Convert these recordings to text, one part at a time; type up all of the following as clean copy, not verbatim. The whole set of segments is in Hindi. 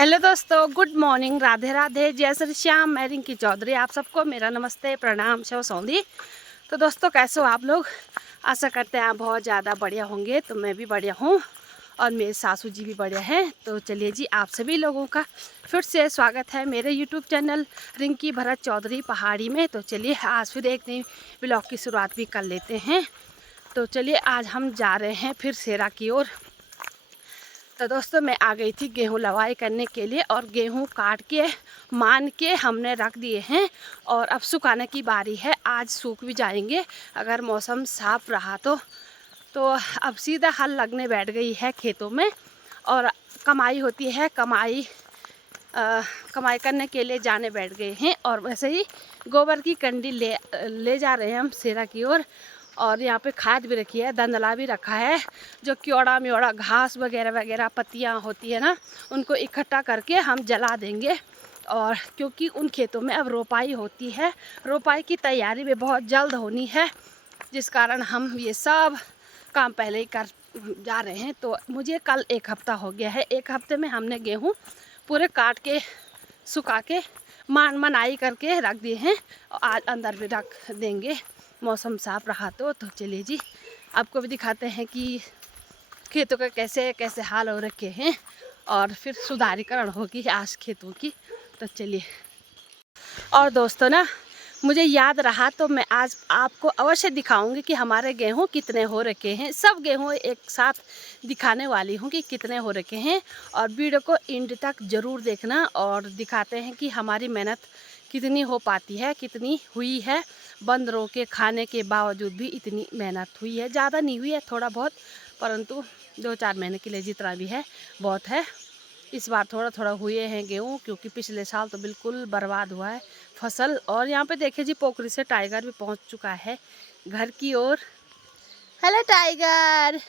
हेलो दोस्तों, गुड मॉर्निंग, राधे राधे, जय श्री श्याम। मैं रिंकी चौधरी, आप सबको मेरा नमस्ते, प्रणाम, शिव सौंधी। तो दोस्तों, कैसे हो आप लोग? आशा करते हैं आप बहुत ज़्यादा बढ़िया होंगे। तो मैं भी बढ़िया हूँ और मेरे सासू जी भी बढ़िया हैं। तो चलिए जी, आप सभी लोगों का फिर से स्वागत है मेरे यूट्यूब चैनल रिंकी भरत चौधरी पहाड़ी में। तो चलिए आज फिर एक नई ब्लॉग की शुरुआत भी कर लेते हैं। तो चलिए आज हम जा रहे हैं फिर सेरा की ओर। तो दोस्तों, मैं आ गई थी गेहूं लवाई करने के लिए और गेहूं काट के मान के हमने रख दिए हैं और अब सुखाने की बारी है। आज सूख भी जाएंगे अगर मौसम साफ रहा तो अब सीधा हल लगने बैठ गई है खेतों में और कमाई होती है। कमाई करने के लिए जाने बैठ गए हैं और वैसे ही गोबर की कंडी ले जा रहे हैं हम सेरा की ओर। और यहाँ पे खाद भी रखी है, दंदला भी रखा है, जो क्योड़ा म्योड़ा घास वगैरह वगैरह पत्तियाँ होती है ना, उनको इकट्ठा करके हम जला देंगे। और क्योंकि उन खेतों में अब रोपाई होती है, रोपाई की तैयारी भी बहुत जल्द होनी है, जिस कारण हम ये सब काम पहले ही कर जा रहे हैं। तो मुझे कल एक हफ़्ता हो गया है, एक हफ्ते में हमने गेहूँ पूरे काट के सुखा के मनाई करके रख दिए हैं और आज अंदर भी रख देंगे मौसम साफ रहा तो चलिए जी, आपको भी दिखाते हैं कि खेतों के कैसे कैसे हाल हो रखे हैं और फिर सुधारीकरण होगी आज खेतों की। तो चलिए। और दोस्तों ना, मुझे याद रहा तो मैं आज आपको अवश्य दिखाऊंगी कि हमारे गेहूं कितने हो रखे हैं। सब गेहूं एक साथ दिखाने वाली हूं कि कितने हो रखे हैं और वीडियो को एंड तक ज़रूर देखना और दिखाते हैं कि हमारी मेहनत कितनी हो पाती है, कितनी हुई है। बंदरों के खाने के बावजूद भी इतनी मेहनत हुई है। ज़्यादा नहीं हुई है, थोड़ा बहुत, परंतु 2-4 महीने के लिए जितना भी है बहुत है। इस बार थोड़ा थोड़ा हुए हैं गेहूँ, क्योंकि पिछले साल तो बिल्कुल बर्बाद हुआ है फसल। और यहाँ पे देखिए जी, पोखरी से टाइगर भी पहुँच चुका है घर की ओर। Hello tiger.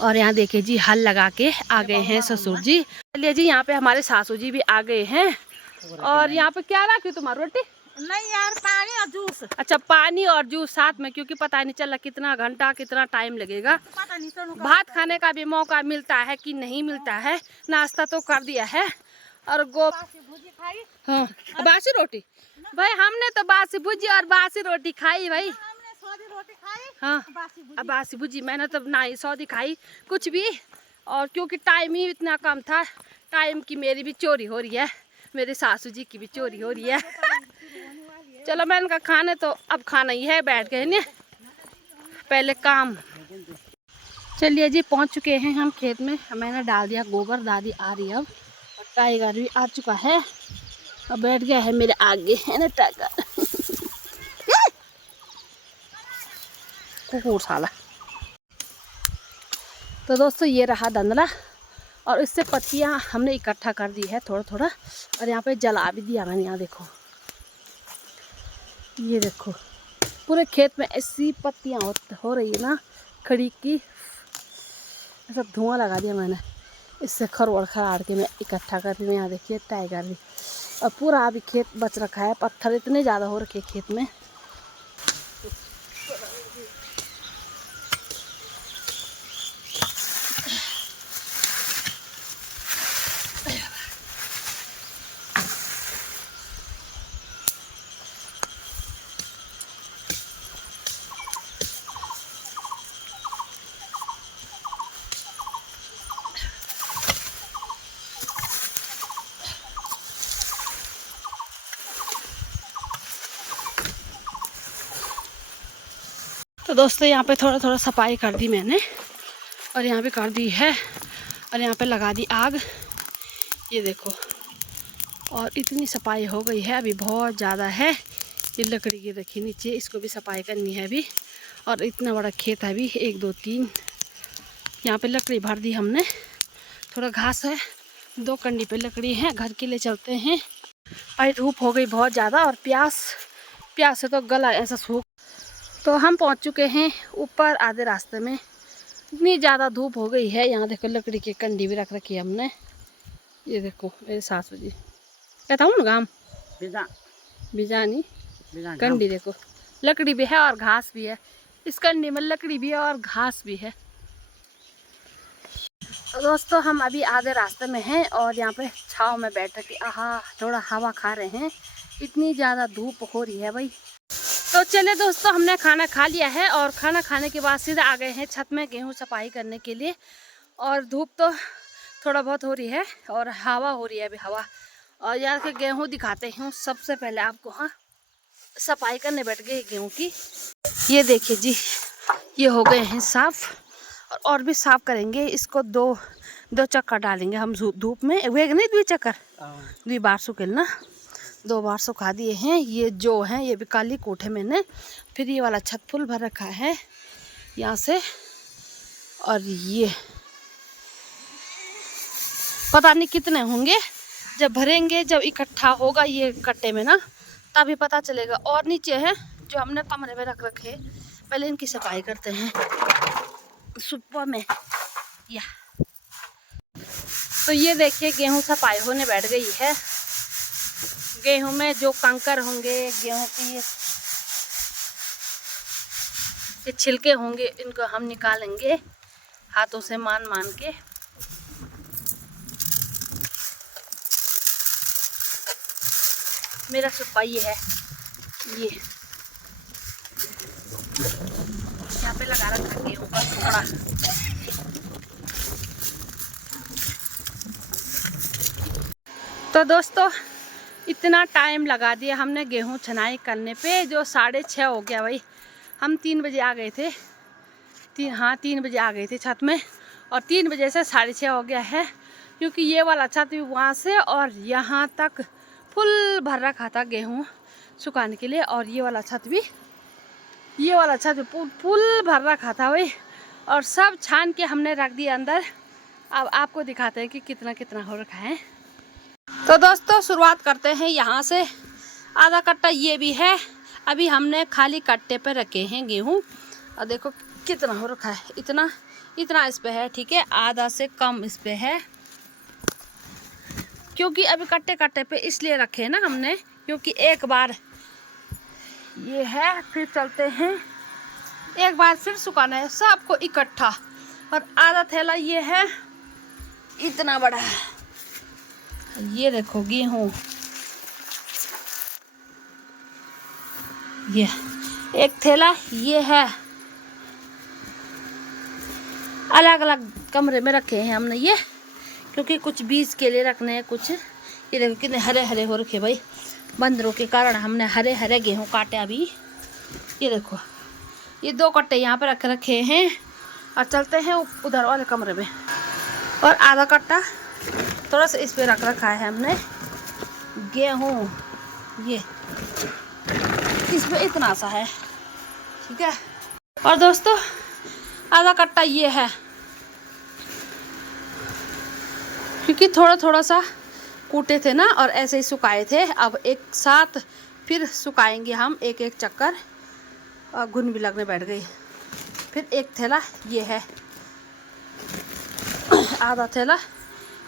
और यहाँ देखिए जी, हल लगा के आ गए हैं ससुर जी। चलिए जी, यहाँ पे हमारे सासू जी भी आ गए हैं। और यहाँ पे क्या रखी तुम्हारी रोटी? नहीं यार, पानी और जूस। अच्छा, पानी और जूस साथ में, क्योंकि पता नहीं चला कितना घंटा कितना टाइम लगेगा। पता नहीं चलू भात खाने का भी मौका मिलता है कि नहीं मिलता है। नाश्ता तो कर दिया है और भुजी खाई। हाँ, बासी रोटी भाई, हमने तो बासी भुजी और बासी रोटी खाई भाई। हमने सौदी रोटी खाई। हाँ, अब बासी भुजी मैंने तो ना ही सौदी खाई कुछ भी। और क्योंकि टाइम ही इतना कम था, टाइम की मेरी भी चोरी हो रही है, मेरे सासू जी की भी चोरी हो रही है। चलो, मैं इनका खाने तो अब खाना ही है, बैठ गए ना पहले काम। चलिए जी, पहुंच चुके हैं हम खेत में। मैंने डाल दिया गोबर, दादी आ रही है अब और टाइगर भी आ चुका है और बैठ गया है मेरे आगे, है ना टाइगर। कुकुर साला। तो दोस्तों, ये रहा दंदला और इससे पत्तियां हमने इकट्ठा कर दी है थोड़ा थोड़ा और यहाँ पे जला भी दिया मैंने। यहाँ देखो, ये देखो, पूरे खेत में ऐसी पत्तियां हो रही है ना खड़ी की, ऐसा धुआं लगा दिया मैंने। इससे खरवड़ खराड़ के मैं इकट्ठा कर रही हूँ। यहाँ देखिए टाइगर भी, और पूरा अभी खेत बच रखा है। पत्थर इतने ज़्यादा हो रखे खेत में। तो दोस्तों, यहाँ पे थोड़ा थोड़ा सफाई कर दी मैंने और यहाँ पे कर दी है और यहाँ पे लगा दी आग, ये देखो। और इतनी सफाई हो गई है, अभी बहुत ज़्यादा है। ये लकड़ी की रखी नीचे, इसको भी सफाई करनी है अभी। और इतना बड़ा खेत है अभी, 1 2 3 यहाँ पे लकड़ी भर दी हमने। थोड़ा घास है, 2 कंडी पे लकड़ी है, घर के लिए चलते हैं। भाई धूप हो गई बहुत ज़्यादा और प्यास से तो गला ऐसा सूख। तो हम पहुंच चुके हैं ऊपर आधे रास्ते में। इतनी ज़्यादा धूप हो गई है। यहाँ देखो, लकड़ी की कंडी भी रख रखी है हमने। ये देखो मेरे सासू जी, कहता हूँ ना गाम बिजानी कंडी। देखो, लकड़ी भी है और घास भी है। इस कंडी में लकड़ी भी है और घास भी है। दोस्तों हम अभी आधे रास्ते में हैं और यहाँ पे छाँव में बैठ के थोड़ा हवा खा रहे हैं। इतनी ज़्यादा धूप हो रही है भाई। तो चलिए दोस्तों, हमने खाना खा लिया है और खाना खाने के बाद सीधे आ गए हैं छत में गेहूँ सफाई करने के लिए। और धूप तो थोड़ा बहुत हो रही है और हवा हो रही है अभी हवा। और यार के गेहूँ दिखाते हूँ सबसे पहले आपको। हाँ, सफाई करने बैठ गए गेहूँ की। ये देखिए जी, ये हो गए हैं साफ और भी साफ करेंगे इसको। दो चक्कर डालेंगे हम धूप में, वेग नहीं 2 चक्कर 2 बार सुखेलना। 2 बार सुखा दिए हैं। ये जो है ये भी काली कोठे मैंने। फिर ये वाला छत फुल भर रखा है यहाँ से। और ये पता नहीं कितने होंगे, जब भरेंगे जब इकट्ठा होगा ये कट्टे में ना तभी पता चलेगा। और नीचे है जो हमने कमरे में रख रखे, पहले इनकी सफाई करते हैं सुबह में। या तो ये देखिए गेहूं सफाई होने बैठ गई है। गेहूं में जो कंकर होंगे, गेहूं के ये छिलके होंगे, इनको हम निकालेंगे हाथों से मान के। मेरा सुप्पा ये है, ये यहाँ पे लगा रखा गेहूं का टुकड़ा। तो दोस्तों इतना टाइम लगा दिया हमने गेहूं छनाई करने पे, जो 6:30 हो गया भाई। हम 3 बजे आ गए थे। 3 बजे आ गए थे छत में और 3 बजे से 6:30 हो गया है। क्योंकि ये वाला छत भी वहाँ से और यहाँ तक फुल भर रखा था गेहूँ सुखाने के लिए। और ये वाला छत भी फुल भर रखा था भाई। और सब छान के हमने रख दिया अंदर। अब आपको दिखाते हैं कि कितना कितना हो रखा है। तो दोस्तों शुरुआत करते हैं यहाँ से। आधा कट्टा ये भी है। अभी हमने खाली कट्टे पे रखे हैं गेहूँ। और देखो कितना हो रखा है, इतना इस पे है। ठीक है, आधा से कम इस पे है। क्योंकि अभी कट्टे पे इसलिए रखे हैं ना हमने, क्योंकि एक बार ये है फिर चलते हैं, एक बार फिर सुखाना है सबको इकट्ठा। और आधा थैला ये है, इतना बड़ा है। ये देखो गेहूँ, ये एक थैला ये है। अलग अलग कमरे में रखे हैं हमने ये, क्योंकि कुछ बीज के लिए रखने हैं कुछ। ये देखो कितने हरे हरे हो रखे भाई। बंदरों के कारण हमने हरे हरे गेहूँ काटे अभी। ये देखो ये 2 कट्टे यहाँ पे रखे हैं। और चलते हैं उधर वाले कमरे में। और आधा कट्टा थोड़ा सा इस पे रख रखा है हमने गेहूँ। ये इसमें इतना सा है, ठीक है। और दोस्तों आधा कट्टा ये है, क्योंकि थोड़ा सा कूटे थे ना और ऐसे ही सुखाए थे। अब एक साथ फिर सुखाएंगे हम एक चक्कर। और घुन भी लगने बैठ गई। फिर एक थैला ये है, आधा थैला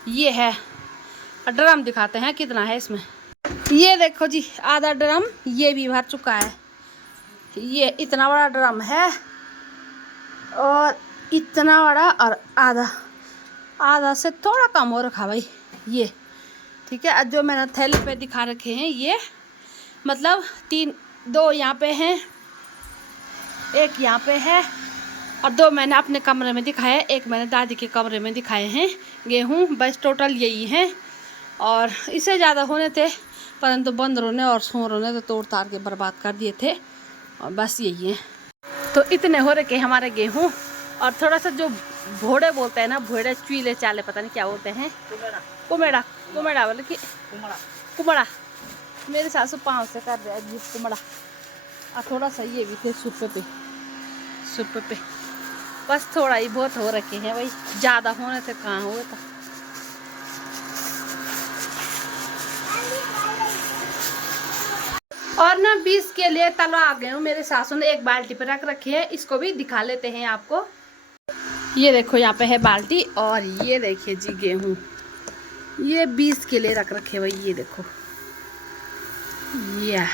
ये है। और ड्रम दिखाते हैं कितना है इसमें। ये देखो जी, आधा ड्रम ये भी भर चुका है। ये इतना बड़ा ड्रम है और इतना बड़ा। और आधा से थोड़ा कम हो रखा भाई ये, ठीक है। जो मैंने थैले पे दिखा रखे हैं ये मतलब 2 यहाँ पे हैं, 1 यहाँ पे है और 2 मैंने अपने कमरे में दिखाया है, 1 मैंने दादी के कमरे में दिखाए हैं गेहूँ। बस टोटल यही हैं। और इससे ज़्यादा होने थे, परंतु बंदरों ने और सूअरों ने तो तोड़ ताड़ के बर्बाद कर दिए थे। और बस यही है। तो इतने हो रखे हमारे गेहूँ। और थोड़ा सा जो भोड़े बोलते हैं ना, भोड़े चुईले चाले पता नहीं क्या बोलते हैं, कुमेड़ा बोले कि कुमड़ा। मेरे सासू पाँव से कर रहे हैं कुमड़ा। और थोड़ा सा ये भी थे सुप्पे पे। बस थोड़ा ही बहुत हो रखे हैं भाई, ज़्यादा होने से कहाँ हुए था। और ना 20 के लिए तलवा आ गए हूँ। मेरे सासू ने एक बाल्टी पे रख रखी है, इसको भी दिखा लेते हैं आपको। ये देखो यहाँ पे है बाल्टी। और ये देखिए जी गेहूँ, ये 20 के लिए रख रखे भाई। ये देखो ये।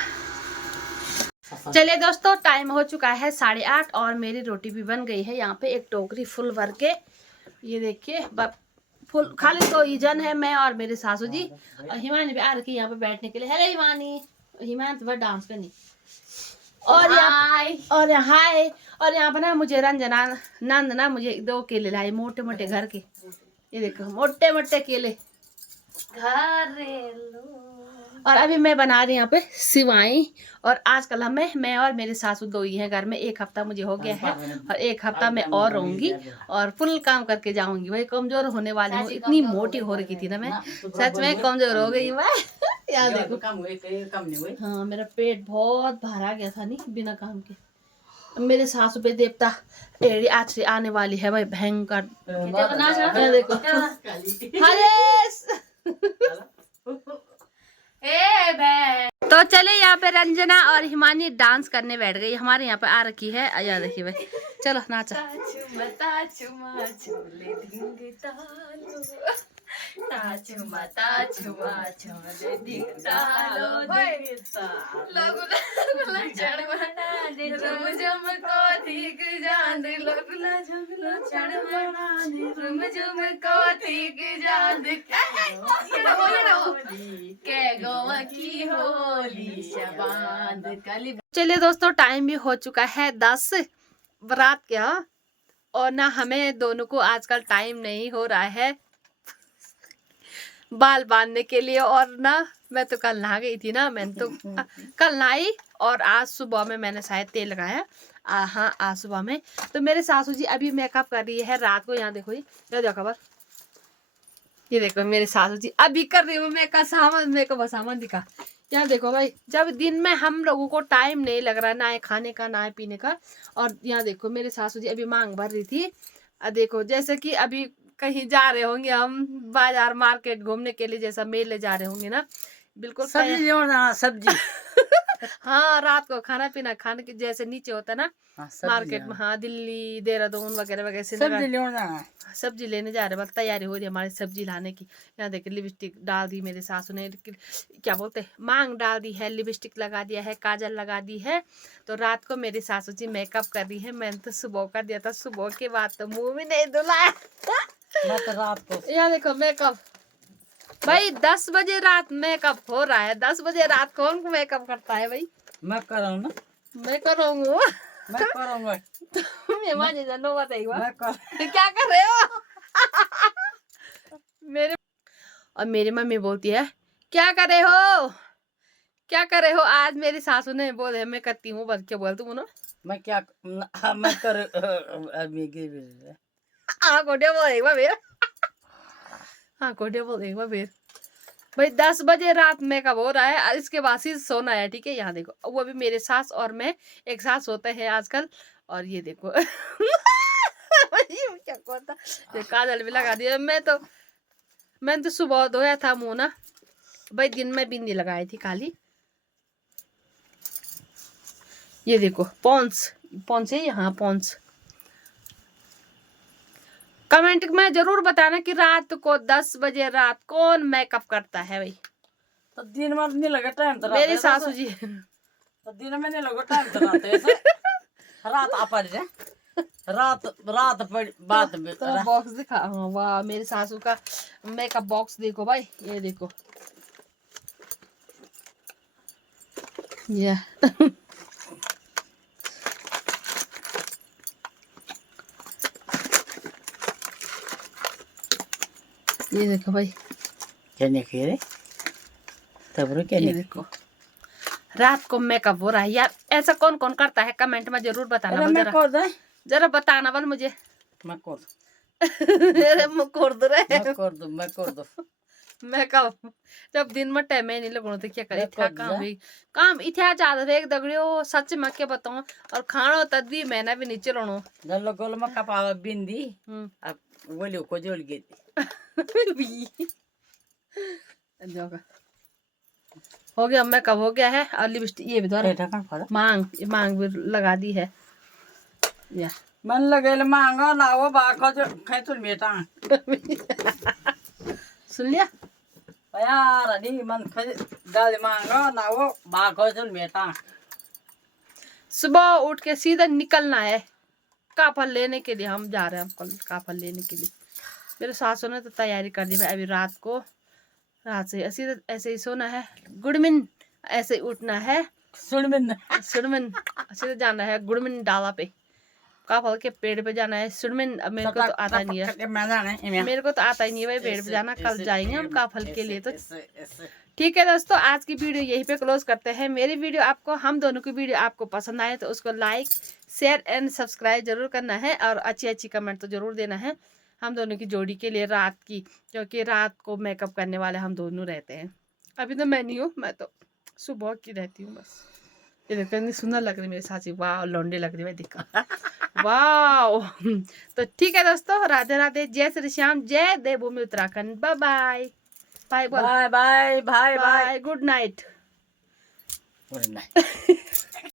चलिए दोस्तों टाइम हो चुका है 8:30 और मेरी रोटी भी बन गई है यहाँ पे एक टोकरी फुल भर के। ये देखिए फुल खाली तो ईजन है, मैं और मेरे सासू जी, और हिमानी भी आ रखी यहाँ पे बैठने के लिए। हेलो हिमानी, हिमानी तो बहुत डांस करनी। और हाय, और यहाँ पे ना मुझे रंजना नंद ना मुझे 2 केले लाए, मोटे मोटे घर के। ये देखो मोटे मोटे केले। और अभी मैं बना रही यहाँ पे सिवाई। और आजकल मैं और मेरे सासू 2 ही हैं घर में। 1 हफ्ता मुझे हो गया है और 1 हफ्ता मैं और रहूंगी और फुल काम करके जाऊंगी। भाई कमजोर होने वाली हूँ, इतनी मोटी हो रखी थी ना मैं, सच में कमजोर हो गई मैं। यार देखो कम। हाँ मेरा पेट बहुत भरा गया था नहीं बिना काम के। मेरे सासू पे देवता एड़ी आज से आने वाली है भाई, भयंकर। देखो हरेश। तो चले यहाँ पे रंजना और हिमानी डांस करने बैठ गई, हमारे यहाँ पे आ रखी है। याद देखिए भाई, चलो नाचा। चलिए दोस्तों, टाइम भी हो चुका है 10 रात के। हाँ, और ना हमें दोनों को आजकल टाइम नहीं हो रहा है बाल बांधने के लिए। और ना मैं तो कल नहा गई थी ना, मैंने तो कल नहाई और आज सुबह में मैंने शायद तेल लगाया। हाँ आज सुबह में। तो मेरे सासू जी अभी मेकअप कर रही है रात को। यहाँ देखो, ये देखो खबर, ये देखो मेरे सासू जी अभी कर रही हूँ मेकअप सामान दिखा। यहाँ देखो भाई, जब दिन में हम लोगों को टाइम नहीं लग रहा, ना है खाने का ना है पीने का। और यहाँ देखो मेरे सासू जी अभी मांग भर रही थी। देखो जैसे कि अभी कहीं जा रहे होंगे हम बाजार मार्केट घूमने के लिए, जैसा मेले जा रहे होंगे ना, बिल्कुल सब्जी हाँ रात को खाना पीना खाने के जैसे नीचे होता है ना मार्केट में। हाँ दिल्ली देहरादून वगैरह वगैरह सब्जी लेने जा रहे, बस तैयारी हो रही है हमारी सब्जी लाने की। यहाँ देखिए लिपस्टिक डाल दी मेरे सासू ने, क्या बोलते हैं, मांग डाल दी है, लिपस्टिक लगा दिया है, काजल लगा दी है। तो रात को मेरी सासू जी मेकअप कर रही है। मैंने तो सुबह कर दिया था, सुबह के बाद तो मुंह भी नहीं धुलाया। रात को यहाँ देखो मेकअप भाई 10 बजे रात मेकअप हो रहा है। 10 बजे रात कौन मेकअप करता है भाई? मैं कर रहा हूँ ना, मैं करूँगा। मैं करूँगा। क्या कर रहे हो? मेरे और मेरी मम्मी बोलती है क्या कर रहे हो, क्या कर रहे हो? आज मेरी सासू ने बोले मैं करती हूँ, बस क्या बोल तू ना, मैं क्या मैं कर हाँ कोटे बोल एक बार फिर, हाँ कोटे बोल एक बार फिर। भाई 10 बजे रात मेकअप हो रहा है, इसके बाद ही सोना है, ठीक है। यहाँ देखो वो भी मेरे सास और मैं एक साथ सोते हैं आजकल। और ये देखो क्या कहता, काजल भी लगा दिया। मैंने तो सुबह धोया था मुंह ना भाई, दिन में बिंदी लगाई थी काली। ये देखो पॉन्स है यहाँ पॉन्स। कमेंट में जरूर बताना कि रात को 10 बजे रात कौन मेकअप करता है भाई। तो दिन में नहीं लगा टाइम, तो मेरी सासू जी। तो दिन में नहीं लगा टाइम, तो रात आप रात बात तो बॉक्स दिखा। हाँ वाह, मेरे सासू का मेकअप बॉक्स देखो भाई, ये देखो ये ये देखो भाई, कहने खेरे तब रो कहने। देखो रात को मेकअप हो रहा है यार। ऐसा कौन कौन करता है कमेंट में जरूर बताना। जरा बताना बल मुझे। मैं कर दो मेकअप जब दिन में टाइम नहीं लगना तो क्या करे था काम इतना ज्यादा देख दगड़ियो, सच में क्या बताऊं। और खाना तभी मैंने भी नीचे लोनो जल्लो गोल में कपा बिंदी अब बोलियो को जोड़ गई हो गया मेकअप हो गया है। और लिपस्टिक ये भी द्वारा मांग भी लगा दी है। या मन लगे मांगा ना वो बाको जो खाई तुल बेटा सुन लिया यार नहीं मन खाई डाल मांगा ना वो बाको तुल बेटा। सुबह उठ के सीधा निकलना है काफल लेने के लिए। हम जा रहे हैं कल काफल लेने के लिए। मेरे सासू ने तो तैयारी कर दी भाई, अभी रात से ऐसे ही सोना है, गुड़मिन ऐसे ही उठना है, सुनमिन सुड़मिन ऐसे जाना है, गुड़मिन डाला पे काफल के पेड़ पे जाना है, सुड़मिन। अब मेरे को तो आता नहीं है, मेरे को तो आता ही नहीं है भाई पेड़ पे जाना। कल जाएंगे हम काफल के लिए। तो ठीक है दोस्तों, आज की वीडियो यहीं पे क्लोज करते हैं। मेरी वीडियो आपको, हम दोनों की वीडियो आपको पसंद आए तो उसको लाइक शेयर एंड सब्सक्राइब जरूर करना है, और अच्छी अच्छी कमेंट तो जरूर देना है हम दोनों की जोड़ी के लिए रात की, क्योंकि रात को मेकअप करने वाले हम दोनों रहते हैं। अभी तो मैं नहीं हूँ, मैं तो सुबह की रहती हूँ बस। ये देखो कितनी सुंदर लग रही मेरी साची, वाह लौंडे लग रही है दिखा वाह। तो ठीक है दोस्तों, राधे राधे, जय श्री श्याम, जय Devbhoomi Uttarakhand, bye bye. Bye बोल, bye bye bye bye bye, good night. Good night.